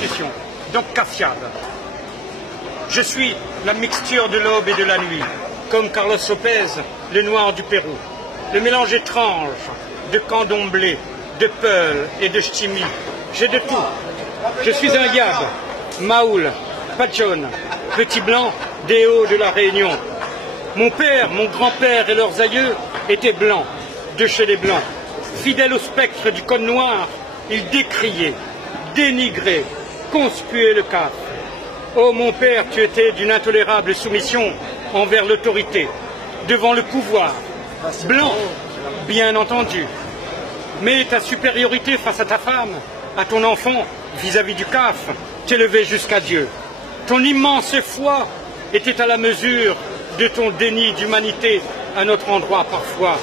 discussion, donc caffiade. Je suis la mixture de l'aube et de la nuit, comme Carlos Lopez, le noir du Pérou. Le mélange étrange de candomblé, de peul et de ch'timi. J'ai de tout. Je suis un yab, maoul, pachon, petit blanc des hauts de la Réunion. Mon père, mon grand-père et leurs aïeux étaient blancs, de chez les blancs. Fidèles au spectre du code noir, ils décriaient, dénigraient, conspuaient le CAF. Oh mon père, tu étais d'une intolérable soumission envers l'autorité, devant le pouvoir, blanc, bien entendu. Mais ta supériorité face à ta femme, à ton enfant, vis-à-vis du CAF, t'élevait jusqu'à Dieu. Ton immense foi était à la mesure de ton déni d'humanité à notre endroit parfois.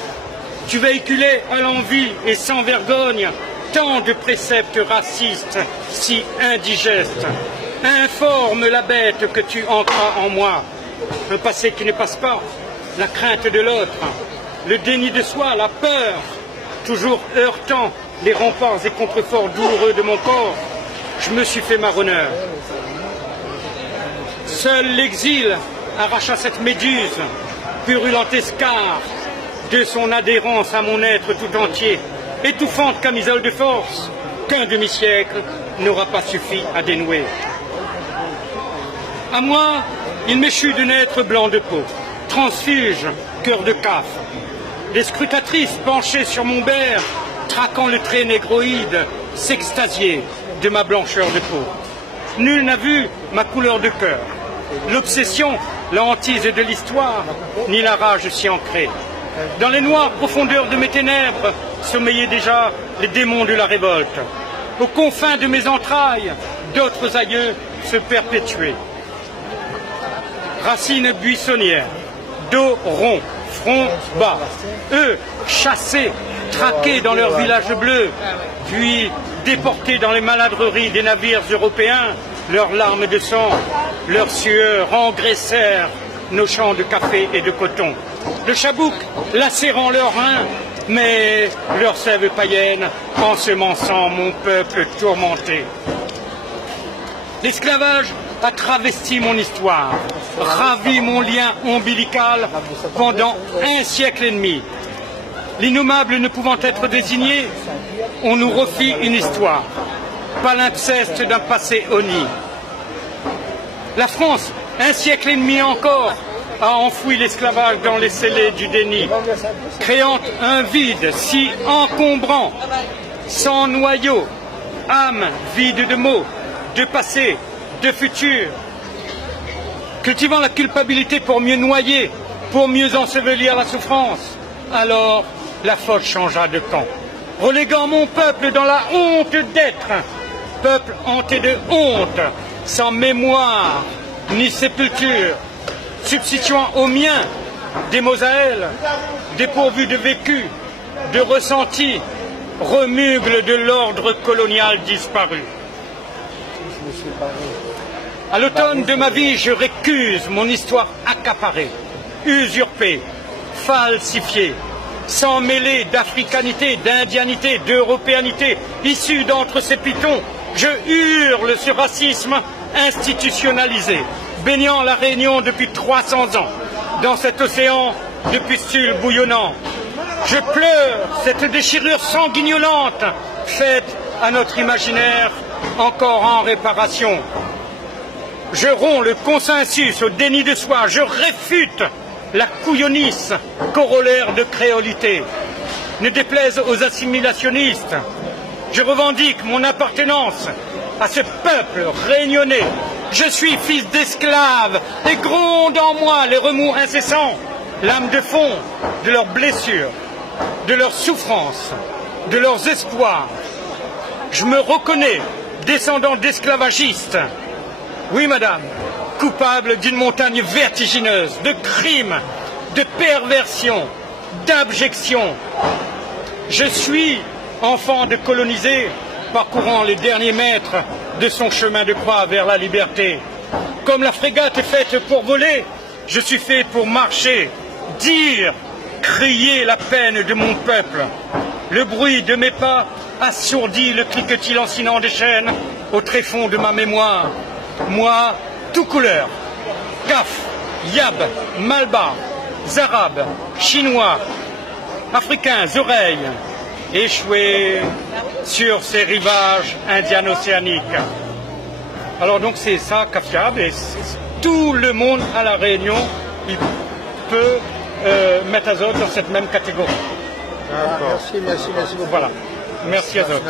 Tu véhiculais à l'envi et sans vergogne tant de préceptes racistes si indigestes. Informe la bête que tu ancras en moi. Un passé qui ne passe pas, la crainte de l'autre, le déni de soi, la peur, toujours heurtant les remparts et contreforts douloureux de mon corps. Je me suis fait marronneur. Seul l'exil arracha cette méduse, purulente escarre, de son adhérence à mon être tout entier, étouffante camisole de force, qu'un demi-siècle n'aura pas suffi à dénouer. À moi, il m'échut de naître blanc de peau, transfuge, cœur de CAF. Les scrutatrices penchées sur mon berre, traquant le trait négroïde, s'extasiaient de ma blancheur de peau. Nul n'a vu ma couleur de cœur, l'obsession, la hantise de l'histoire, ni la rage si ancrée. Dans les noires profondeurs de mes ténèbres sommeillaient déjà les démons de la révolte. Aux confins de mes entrailles, d'autres aïeux se perpétuaient. Racines buissonnières, dos rond, front bas, eux chassés, traqués dans leur village bleu, puis déportés dans les maladreries des navires européens, leurs larmes de sang, leurs sueurs engraissèrent nos champs de café et de coton. Le chabouk lacérant leurs reins, mais leur sève païenne ensemençant mon peuple tourmenté. L'esclavage a travesti mon histoire, ravi mon lien ombilical pendant un siècle et demi. L'innommable ne pouvant être désigné, on nous refit une histoire, palimpseste d'un passé honni. La France, un siècle et demi encore, a enfoui l'esclavage dans les scellés du déni, créant un vide si encombrant, sans noyau, âme vide de mots, de passé, de futur, cultivant la culpabilité pour mieux noyer, pour mieux ensevelir la souffrance. Alors la faute changea de camp, reléguant mon peuple dans la honte d'être, peuple hanté de honte, sans mémoire ni sépulture, substituant aux miens des mosaïques, dépourvus de vécu, de ressenti, remugles de l'ordre colonial disparu. À l'automne de ma vie, je récuse mon histoire accaparée, usurpée, falsifiée, sans mêler d'africanité, d'indianité, d'européanité, issue d'entre ces pitons. Je hurle ce racisme institutionnalisé, baignant la Réunion depuis 300 ans, dans cet océan de pustules bouillonnants. Je pleure cette déchirure sanguignolente faite à notre imaginaire encore en réparation. Je romps le consensus au déni de soi, je réfute la couillonisse, corollaire de créolité. Ne déplaise aux assimilationnistes, je revendique mon appartenance à ce peuple réunionnais. Je suis fils d'esclaves et gronde en moi les remous incessants, l'âme de fond de leurs blessures, de leurs souffrances, de leurs espoirs. Je me reconnais descendant d'esclavagistes. Oui, madame, coupable d'une montagne vertigineuse, de crimes, de perversion, d'abjection. Je suis enfant de colonisé, parcourant les derniers mètres de son chemin de croix vers la liberté. Comme la frégate est faite pour voler, je suis fait pour marcher, dire, crier la peine de mon peuple. Le bruit de mes pas assourdit le cliquetis lancinant des chaînes au tréfonds de ma mémoire, moi, tout couleur, Kaf, Yab, Malba, Arabes, Chinois, Africains, oreilles, échoués sur ces rivages indiano-océaniques. Alors donc c'est ça, Kaf Yab, et tout le monde à La Réunion, il peut mettre Azote dans cette même catégorie. Merci beaucoup. Voilà. Merci Azote.